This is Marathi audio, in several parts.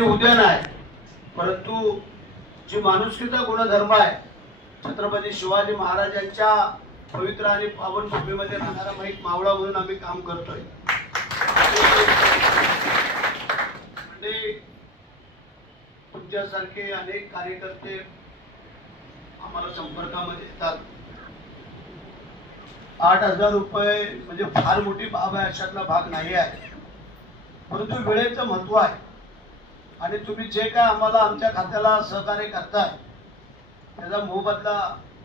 उद्यान आहे, परंतु जी माणुसकीचा गुणधर्म आहे, छत्रपती शिवाजी महाराजांच्या पवित्र आणि पावन भूमीमध्ये राहणारा एक मावळा म्हणून आम्ही काम करतोय. तुमच्यासारखे अनेक कार्यकर्ते आम्हाला संपर्कामध्ये येतात. 8,000 रुपये म्हणजे फार मोठी बाब आहे अशातला भाग नाही आहे, परंतु वेळेचं महत्व आहे आणि तुम्ही जे काय आम्हाला आमच्या खात्याला सहकार्य करताय त्याचा मोबदला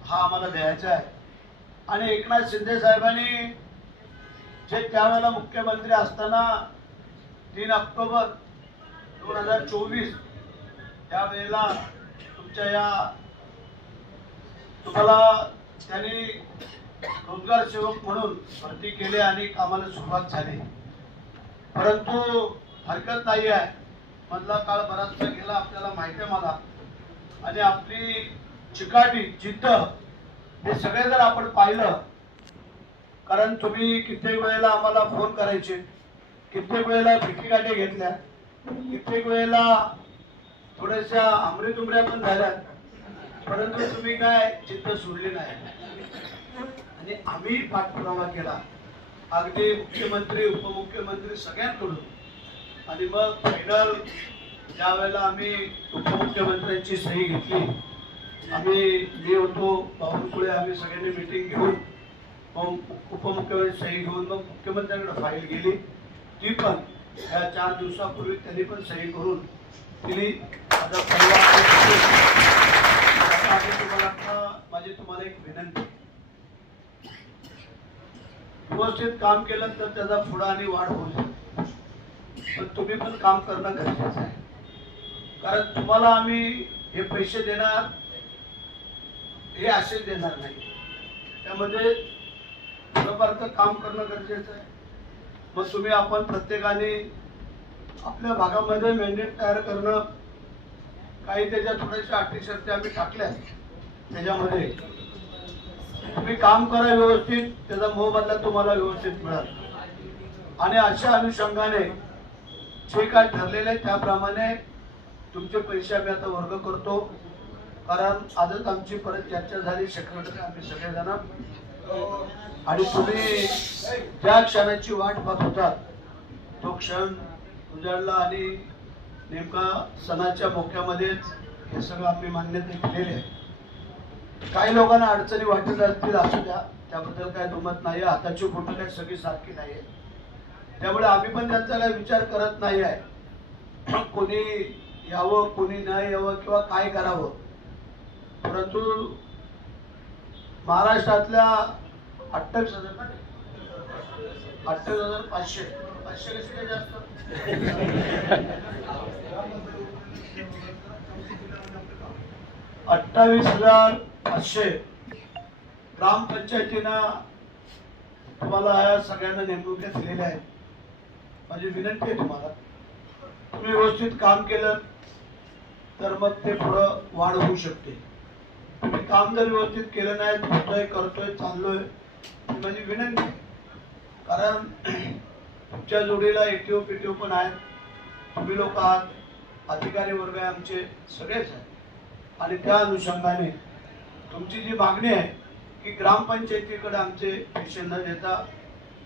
हा आम्हाला द्यायचा आहे. आणि एकनाथ शिंदे साहेबांनी जे त्यावेळेला मुख्यमंत्री असताना 3 ऑक्टोबर 2024 त्यावेळेला तुम्हाला त्यांनी रोजगार सेवक म्हणून भरती केले आणि कामाला सुरुवात झाली. परंतु हरकत नाही आहे, मधला काळ बराचसा गेला, आपल्याला माहिती आहे मला. आणि आपली चिकाटी जिद्द हे सगळे जर आपण पाहिलं, कारण तुम्ही कित्येक वेळेला आम्हाला फोन करायचे, कित्येक वेळेला भिकीगाठी घेतल्या, कित्येक वेळेला थोड्याशा आमरीतुमऱ्या पण झाल्या, परंतु तुम्ही काय जिद्द सोडली नाही आणि आम्ही पाठपुरावा केला अगदी मुख्यमंत्री उपमुख्यमंत्री सगळ्यांकडून. आणि मग फायनल ज्या वेळेला आम्ही उपमुख्यमंत्र्यांची सही घेतली, मी होतो, बावनकुळे, आम्ही सगळ्यांनी मीटिंग घेऊन मग उपमुख्यमंत्री सही घेऊन मग मुख्यमंत्र्यांकडे फाईल गेली. ती पण या 4 दिवसापूर्वी त्यांनी पण सही करून दिली. तुम्हाला एक विनंती, व्यवस्थित काम केलं तर त्याचा पुढा आणि वाढ होऊ शकते, पण तुम्ही पण काम करणं गरजेचं आहे. कारण तुम्हाला आम्ही हे पैसे देणार हे असे देणार नाही, त्यामध्ये थोडंफार काम करणं गरजेचं आहे. मग तुम्ही आपण प्रत्येकाने आपल्या भागामध्ये मॅन्डेट तयार करणं, काही त्याच्या थोड्याशा अटी शर्ती आम्ही टाकल्या, त्याच्यामध्ये तुम्ही काम करा व्यवस्थित, त्याचा मोबदला तुम्हाला व्यवस्थित मिळाल. आणि अशा अनुषंगाने जे काय ठरलेले त्याप्रमाणे तुमचे पैसे आम्ही आता वर्ग करतो. कारण आजच आमची परत चर्चा झाली सेक्रेटरी आम्ही सगळेजण, आणि तुम्ही ज्या क्षणाची वाट पाहत होता तो क्षण उजाडला आणि नेमका सणाच्या मोक्यामध्येच हे सगळं आम्ही मान्यता केलेली आहे. काही लोकांना अडचणी वाटत असतील, असू द्या, त्याबद्दल काय दुमत नाही. हाताची बोटं काही सगळी सारखी नाही आहे, त्यामुळे आम्ही पण त्यांचा काही विचार करत नाही आहे कोणी यावं कोणी नाही यावं किंवा काय करावं. परंतु महाराष्ट्रातल्या 28,500 कशी जास्त 28,500 ग्रामपंचायतीनं तुम्हाला या सगळ्यांना नेमणुक्या दिलेल्या आहेत. माझी विनंती आहे तुम्हाला, तुम्ही व्यवस्थित काम केलं तर मग ते पुढं वाढ होऊ शकते. तुम्ही काम जर व्यवस्थित केलं नाही, होतोय करतोय चाललोय, माझी विनंती आहे. कारण तुमच्या जोडीला एटीओ पीटीओ पण आहेत, तुम्ही लोक आहात, अधिकारी वर्ग आहे, आमचे सगळेच आहेत. आणि त्या अनुषंगाने तुमची जी मागणी आहे की ग्रामपंचायतीकडे आमचे पैसे न देता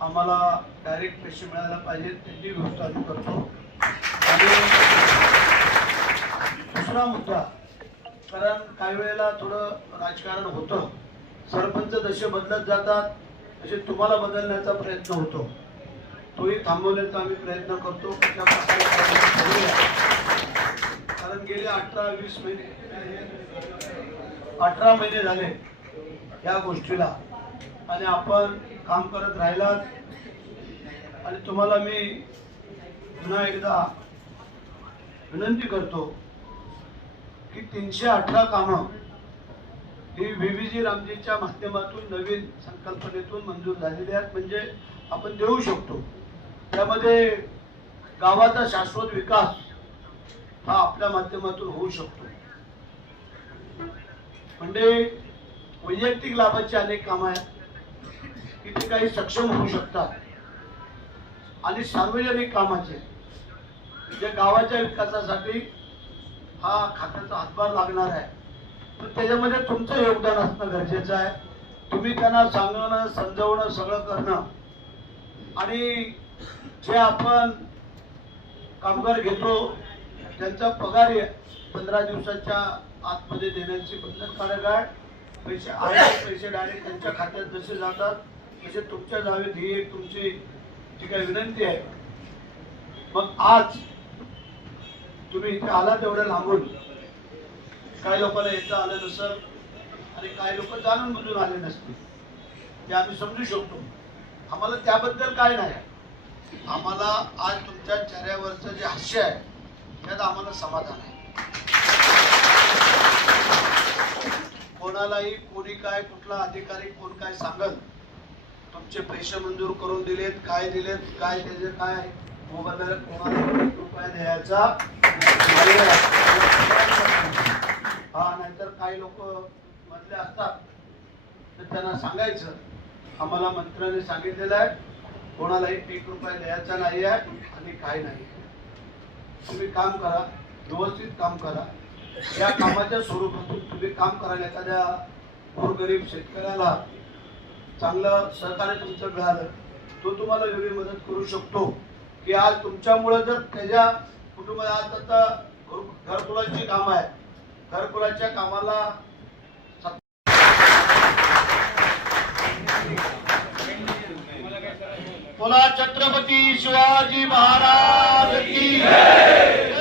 आम्हाला डायरेक्ट पैसे मिळायला पाहिजे, त्याची व्यवस्था आम्ही करतो. आणि दुसरा मुद्दा, कारण काही वेळेला थोडं राजकारण होतं, सरपंच जसे बदलत जातात तसे तुम्हाला बदलण्याचा प्रयत्न होतो, तोही थांबवण्याचा आम्ही प्रयत्न करतो. कारण गेले 18-20 महिने 18 महिने झाले या गोष्टीला, आणि आपण काम करत राहिलात. आणि तुम्हाला मी पुन्हा एकदा विनंती करतो की 318 कामं ही VVG रामजीच्या माध्यमातून नवीन संकल्पनेतून मंजूर झालेली आहेत, म्हणजे आपण देऊ शकतो. त्यामध्ये गावाचा शाश्वत विकास हा आपल्या माध्यमातून होऊ शकतो. म्हणजे वैयक्तिक लाभाची अनेक कामं आहेत की ते काही सक्षम होऊ शकतात, आणि सार्वजनिक कामाचे जे गावाच्या विकासासाठी हा खात्याचा हातभार लागणार आहे, पण त्याच्यामध्ये तुमचं योगदान असणं गरजेचं आहे. तुम्ही त्यांना सांगणं, समजावणं, सगळं करणं. आणि जे आपण कामगार घेतो त्यांचा पगार 15 दिवसाच्या आतमध्ये देण्याची बंधनकारक आहे. पैसे आहे, पैसे डायरेक्ट त्यांच्या खात्यात जसे जातात तसे तुमच्या जावेत, ही एक तुमची जी काही विनंती आहे. मग आज तुम्ही इथे आला तेवढ्या लांबून, काही लोकांना येता आलं नसेल आणि काही लोक जाणून बुजून आले नसतील, ते आम्ही समजू शकतो. आम्हाला त्याबद्दल काय नाही. आम्हाला आज तुमच्या चेहऱ्यावरचं जे हास्य आहे त्यात आम्हाला समाधान आहे. कोणालाही कोणी काय, कुठला अधिकारी कोण काय सांगल, तुमचे पैसे मंजूर करून दिलेत, काय त्याचे काय मोबाईल कोणाला ₹1 द्यायचा हा. नाहीतर काही लोक मधले असतात तर त्यांना सांगायचं, आम्हाला मंत्र्यांनी सांगितलेलं आहे कोणालाही ₹1 द्यायचा नाही आहे आणि काय नाही. तुम्ही काम करा, व्यवस्थित काम करा. या कामाच्या स्वरूपातून तुम्ही काम करायला एखाद्या गोरगरीब शेतकऱ्याला चांगलं सहकार्य तुमचं मिळालं, तो तुम्हाला वेगळी मदत करू शकतो. की आज तुमच्यामुळे जर त्याच्या कुटुंबात आज आता घरकुलाची काम आहे, घरकुलाच्या कामाला बोला छत्रपती शिवाजी महाराज की जय,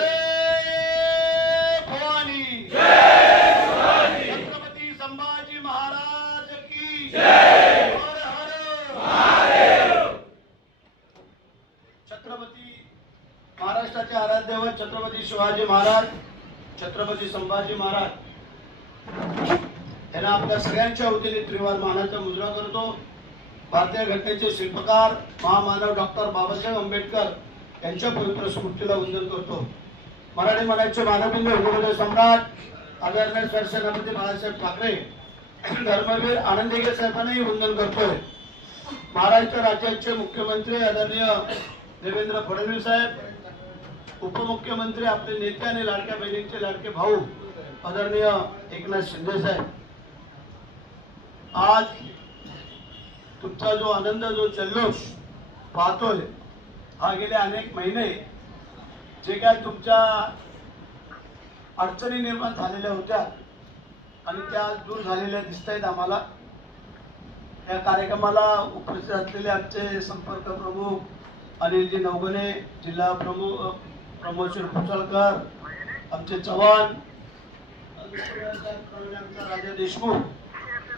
भवानी छत्रपती संभाजी महाराज की जय, हर हर महादेव. छत्रपती महाराष्ट्राचे आराध्य व छत्रपती शिवाजी महाराज, छत्रपती संभाजी महाराज यांना आपल्या सगळ्यांच्या वतीने त्रिवार मानाचा मुजरा करतो. भारतीय घटनेचे शिल्पकार महामानव डॉक्टर बाबासाहेब आंबेडकर यांच्या पवित्र स्मृतीला वंदन करतो. मराठी मनाचे मानबिंद हिंदू सम्राट आदरणीय सरसेनापती बाळासाहेब ठाकरे, धर्मवीर आनंदीगे साहेबांनाही वंदन करतोय. महाराष्ट्र राज्याचे मुख्यमंत्री आदरणीय देवेंद्र फडणवीस साहेब, उपमुख्यमंत्री आपले नेते आणि लाडक्या बहिणींचे लाडके भाऊ आदरणीय एकनाथ शिंदे साहेब, आज तुमचा जो आनंद, जो जल्लोष पाहतोय, हा गेले अनेक महिने जे काय तुमच्या अडचणी निर्माण झालेल्या होत्या आणि त्या दूर झालेल्या दिसत आहेत आम्हाला. या कार्यक्रमाला उपस्थित असलेले आमचे संपर्क प्रमुख अनिलजी नवगणे, जिल्हा प्रमुख प्रमोद फुसळकर, आमचे चव्हाण, राजा देशमुख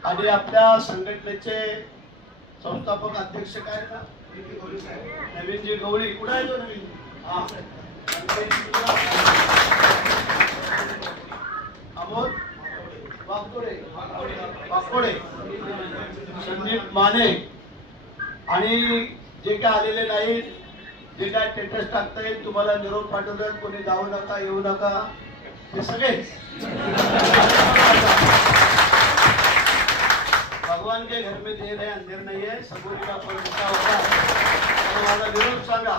आणि आपल्या संघटनेचे संस्थापक अध्यक्ष काय ना नवीनजी गवळी, कुठे आहे तो नवीन, अमोल वाकोडे, संदीप माने आणि जे काय आलेले नाहीत, जे काय स्टेटस टाकतायत, तुम्हाला निरोप पाठवतात, कोणी जाऊ नका, येऊ नका, हे सगळे भगवान के घर में देर है अंधेर नहीं है, सबोरी का फल मिठा होता है. मला निरोप सांगा,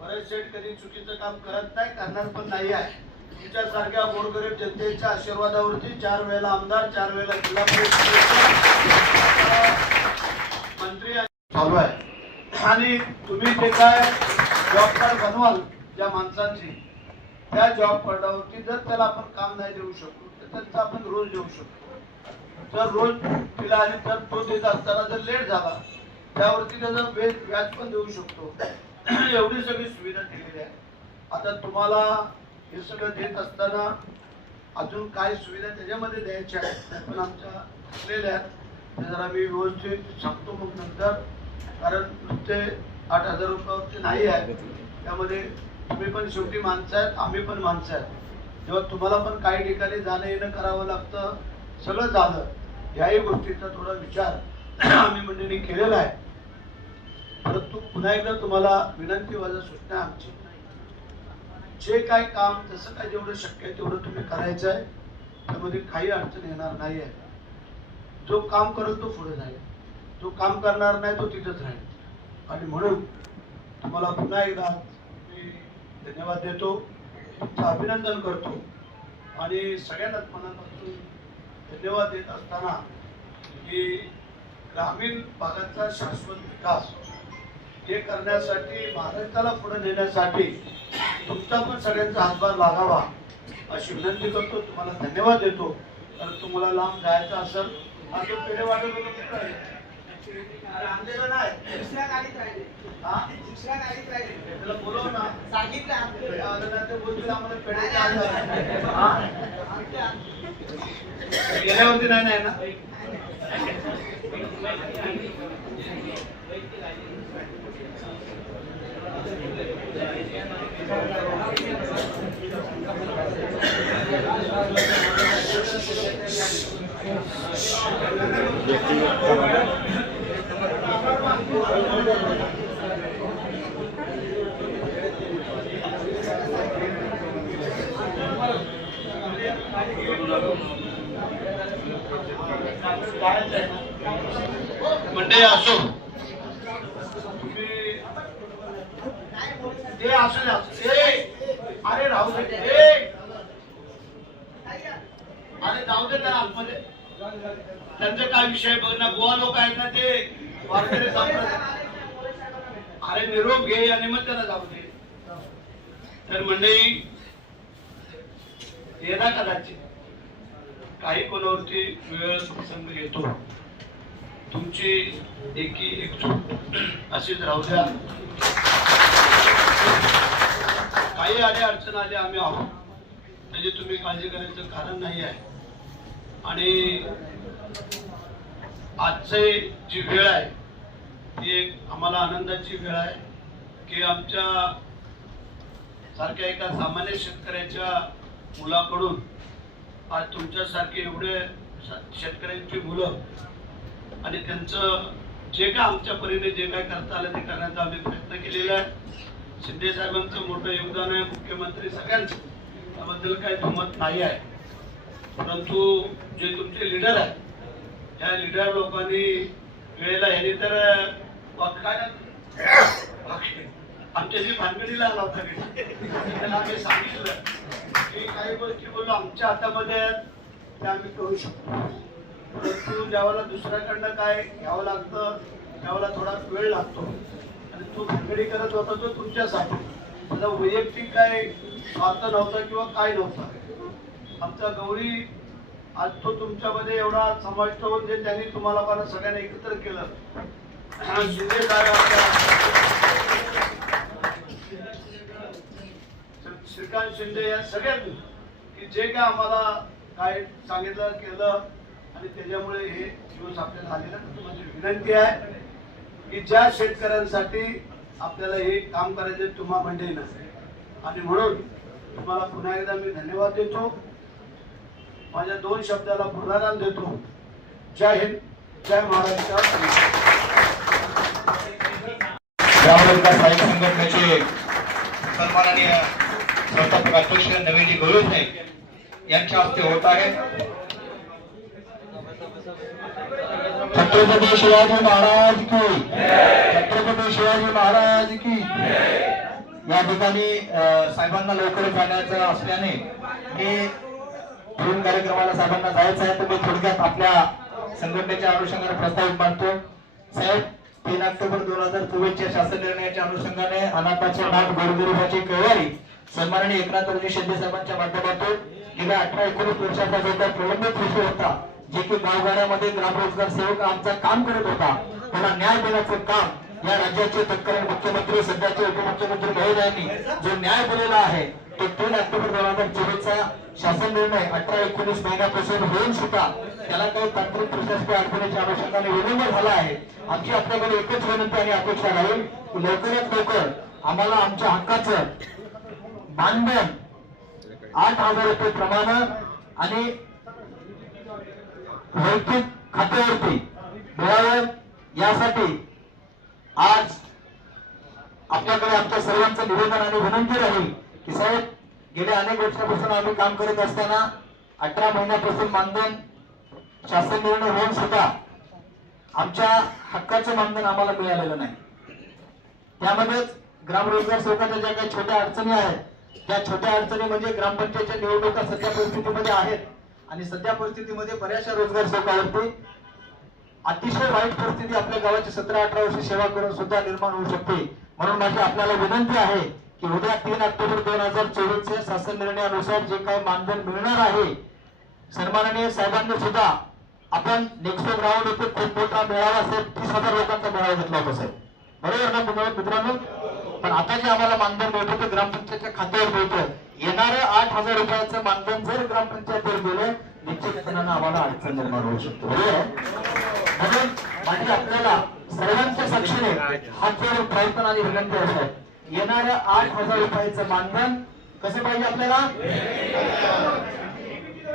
भरत शेठ कधी चुकीचं काम करत नाही, करणार पण नाही आहे. तुमच्यासारख्या गोरगरीब जनतेच्या आशीर्वादावरती 4 वेळेला आमदार, 4 वेळेला जिल्हा परिषद मंत्री चालू आहे. आणि तुम्ही जे काय जॉब कार्ड बनवाल ज्या माणसांची, त्या जॉब कार्डावरती जर त्याला आपण काम नाही देऊ शकतो तर त्यांचा आपण रोज देऊ शकतो. जर रोज तिला आणि जर तो देत असताना जर लेट झाला त्यावरती त्याचं व्याज पण देऊ शकतो. एवढी सगळी सुविधा दिलेली आहे. आता तुम्हाला हे सगळं देत असताना अजून काय सुविधा त्याच्यामध्ये द्यायच्या आहेत त्या पण आमच्या असलेल्या आहेत. ते जरा मी व्यवस्थित सांगतो मग नंतर, कारण नुसते 8,000 रुपयावरती नाही आहे. त्यामध्ये तुम्ही पण शेवटी माणसं आहेत, आम्ही पण माणसं आहेत. जेव्हा तुम्हाला पण काही ठिकाणी जाणं येणं करावं लागतं, सगळं झालं, याही गोष्टीचा थोडा विचार आम्ही मंडळींनी केलेला आहे. परंतु पुन्हा एकदा तुम्हाला विनंती, माझा सूचना आमची, जे काय काम जसं काय जेवढं शक्य आहे तेवढं तुम्ही करायचं आहे. त्यामध्ये काही अडचण येणार नाही आहे. जो काम करेल तो पुढे जाईल, जो काम करणार नाही तो तिथंच राहील. आणि म्हणून तुम्हाला पुन्हा एकदा मी धन्यवाद देतो, तुमचं अभिनंदन करतो आणि सगळ्यांनाच मनापासून धन्यवाद देत असताना की ग्रामीण भागाचा शाश्वत विकास हे करण्यासाठी महाराष्ट्राला पुढे नेण्यासाठी तुमचा पण सगळ्यांचा हातभार लागावा अशी विनंती करतो. तुम्हाला धन्यवाद देतो. कारण तुम्हाला लांब जायचं असेल अजून पेढे वाटत होतं कुठं आहे आणलेलं नाही दुसऱ्या गाडीत राहिले दुसऱ्या गाडीत राहिले त्याला बोलव ना सांगितलं ते बोलतील आम्हाला पेढे गेल्यावरती नाही ना मंडळी असो ते असू द्या अरे राहू दे अरे जाऊ दे त्या आतमध्ये त्यांचा काय विषय बघ ना गोवा लोक आहेत ना ते वारकरी अरे निरोप घे आणि मग त्याला जाऊ दे. तर मंडळी येणार कदाचित काही कोणावरती वेळ प्रसंग येतो तुमची एकी एकजूट अशीच राहू द्या. काही आले अडचण आली आम्ही आहोत त्याची तुम्ही काळजी करायचं कारण नाही आहे. आणि आजची जी वेळ आहे ती एक आम्हाला आनंदाची वेळ आहे की आमच्या सारख्या एका सामान्य शेतकऱ्याच्या मुलाकडून आज तुमच्यासारखे एवढे शेतकऱ्यांची मुलं आणि त्यांचं जे काय आमच्या परीने जे काय करता आलं ते करण्याचा आम्ही प्रयत्न केलेला आहे. शिंदे साहेबांचं मोठं योगदान आहे, मुख्यमंत्री सगळ्यांचं, त्याबद्दल काही दुमत नाही आहे. परंतु जे तुमचे लीडर आहेत त्या लीडर लोकांनी वेळेला ह्यानी तर आमच्या जी भानगडीला आला होता त्याला आम्ही सांगितलं की काही गोष्टी बोललो आमच्या हातामध्ये त्या आम्ही करू शकतो. परंतु ज्यावेळेला दुसऱ्याकडनं काय घ्यावं लागतं त्यावेळेला थोडा वेळ लागतो आणि तो भानगडी करत होता तो तुमच्यासाठी. त्याचा वैयक्तिक काय स्वार्थ नव्हता किंवा काय नव्हता. आमचा गौरी आज तो तुमच्यामध्ये एवढा समाविष्ट होऊन जे त्यांनी तुम्हाला मला सगळ्यांना एकत्र केलं. शिंदे साहेब श्रीकांत शिंदे या सगळ्यांनी की जे काय आम्हाला काय सांगितलं केलं आणि त्याच्यामुळे हे दिवस आपल्याला आलेला. माझी विनंती आहे की ज्या शेतकऱ्यांसाठी आपल्याला हे काम करायचे तुम्हा मंडळीनं आणि म्हणून तुम्हाला पुन्हा एकदा मी धन्यवाद देतो. माझ्या 2 शब्दाला पूर्णविराम देतो. जय हिंद, जय महाराष्ट्र. साहित्य संघटनेचे सन्माननीय संस्थापक अध्यक्ष नवीनजी गवळे साहेब यांच्या हस्ते होत आहे. छत्रपती शिवाजी महाराज की, छत्रपती शिवाजी महाराज की. या ठिकाणी साहेबांना लवकर जाण्याचं असल्याने हे दोन कार्यक्रमाला साहेबांना जायचं आहे. तर मी थोडक्यात आपल्या संघटनेच्या अनुषंगाने प्रस्तावित मांडतो. साहेब 3 ऑक्टोबर 2024च्या शासन निर्णयाच्या अनुषंगाने अनाथाचे नाथ गोरगरिबाची कैवारी सन्माननीय एकनाथरावजी शिंदे साहेबांच्या माध्यमातून गेल्या 18-19 वर्षाचा जो काही प्रलंबित विषय होता, जे की गावगाड्यामध्ये ग्रामरोजगार सेवक आमचं काम करत होता, त्याला न्याय देण्याचं काम या राज्याचे तत्कालीन मुख्यमंत्री सध्याचे उपमुख्यमंत्री महोदयांनी जो न्याय दिलेला आहे तो 3 ऑक्टोबर 2024चा शासन निर्णय 18-19 महिन्यापासून होऊन सुद्धा त्याला काही तांत्रिक प्रशासकीय अडचणीच्या अनुषंगाने विलंब झाला आहे. आमची आपल्याकडे एकच विनंती आणि अपेक्षा राहील की लवकरात लवकर आम्हाला आमच्या हक्काचं मानधन 8,000 रुपये प्रमाणे आणि वैयक्तिक खात्यावरती मिळावं यासाठी आज आपल्याकडे आमच्या सर्वांचं निवेदन आणि विनंती राहील की साहेब गेल्या अनेक वर्षापासून आम्ही काम करत असताना 18 महिन्यापासून मानधन शासन निर्णय होऊन सुद्धा आमच्या हक्काचं मानधन आम्हाला मिळालेलं नाही. त्यामध्ये ग्राम रोजगार सेवकाच्या ज्या काही छोट्या अडचणी आहेत, त्या छोट्या अडचणी म्हणजे ग्रामपंचायतच्या निवडणुका सध्या परिस्थितीमध्ये आहेत आणि सध्या परिस्थितीमध्ये बऱ्याचशा रोजगार सेवकावरती अतिशय वाईट परिस्थिती आपल्या गावाची 17-18 वर्ष सेवा करून सुद्धा निर्माण होऊ शकते. म्हणून माझी आपल्याला विनंती आहे की उद्या 3 ऑक्टोबर 2024 शासन निर्णयानुसार जे काही मानधन मिळणार आहे, सन्माननीय साहेबांनी सुद्धा आपण नेक्स्ट ग्राउंड येथे खूप मोठा मेळावा साहेब 30,000 लोकांचा मेळावा घेतला होता साहेब, बरोबर ना मित्रांनो. पण आता जे आम्हाला मानधन मिळतं ते ग्रामपंचायतच्या खात्यावर मिळतं. येणारं 8,000 रुपयाचं मानधन जर ग्रामपंचायतवर गेलं निश्चितपणे आम्हाला अडचण निर्माण होऊ शकतो, बरोबर आहे. म्हणून माझी आपल्याला सर्वांच्या साक्षीने हात जोडून प्रार्थना आणि विनंती आहे, येणाऱ्या 8,000 रुपयाचं मानधन कसं पाहिजे आपल्याला,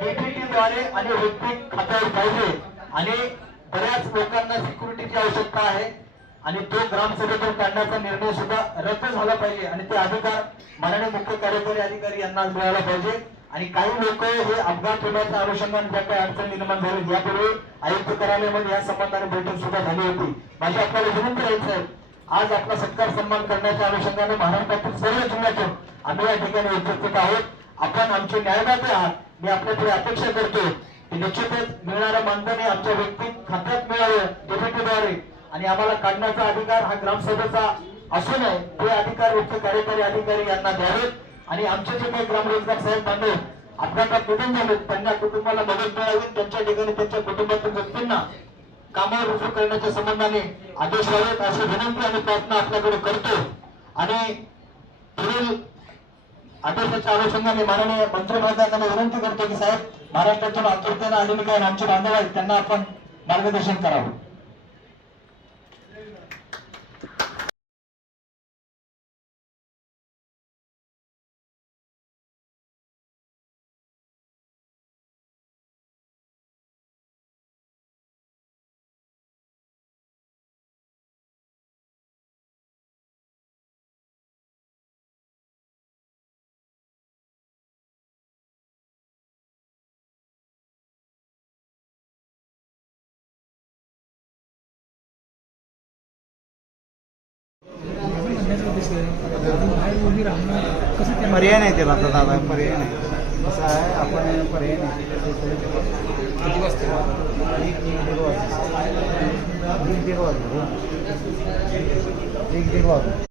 डीबीटीद्वारे आणि वैयक्तिक खात्यावर पाहिजे. आणि बऱ्याच लोकांना सिक्युरिटीची आवश्यकता आहे आणि तो ग्रामसभेतून काढण्याचा निर्णय सुद्धा रद्द झाला पाहिजे आणि ते अधिकार माननीय मुख्य कार्यकारी अधिकारी यांना मिळाला पाहिजे. आणि काही लोक हे अपघात होण्याच्या अनुषंगाने ज्या काही अडचण निर्माण झाली, यापूर्वी आयुक्त कार्यालयामध्ये या संबंधाने बैठक सुद्धा झाली होती. माझी आपल्याला विनंती आहे साहेब, आज आपला सत्कार सन्मान करण्याच्या अनुषंगाने महाराष्ट्रातील सर्व जिल्ह्यातून आम्ही या ठिकाणी उपस्थित आहोत. आपण आमचे न्यायदाते आहात. मी आपल्याकडे अपेक्षा करतो की निश्चितच मिळणारं मानधन हे आमच्या व्यक्तिगत खात्यात मिळावं डीबीटीद्वारे आणि आम्हाला काढण्याचा अधिकार हा ग्रामसभेचा असू नये, हे अधिकार मुख्य कार्यकारी अधिकारी यांना द्यावेत. आणि आमचे जे काही ग्रामरोजगार साहेब बांधव अपघातात निधन झाले त्यांना कुटुंबाला मदत मिळावी, त्यांच्या ठिकाणी त्यांच्या कुटुंबातील व्यक्तींना कामावर रुजू करण्याच्या संबंधाने आदेश व्हावेत अशी विनंती आणि प्रार्थना आपल्याकडे करतो. आणि पुढील आदेशाच्या अनुषंगाने माननीय मंत्री महोदयांना विनंती करतो की साहेब, महाराष्ट्रातून आतुरतेने आलेले काही आमचे बांधव आहेत त्यांना आपण मार्गदर्शन करावं. पर्याय नाही त्याला आता दादा, पर्याय नाही. कसं आहे, आपण पर्याय नाही. किती वाजता? 1-1:30 वाजता. 1-1:30 वाजता.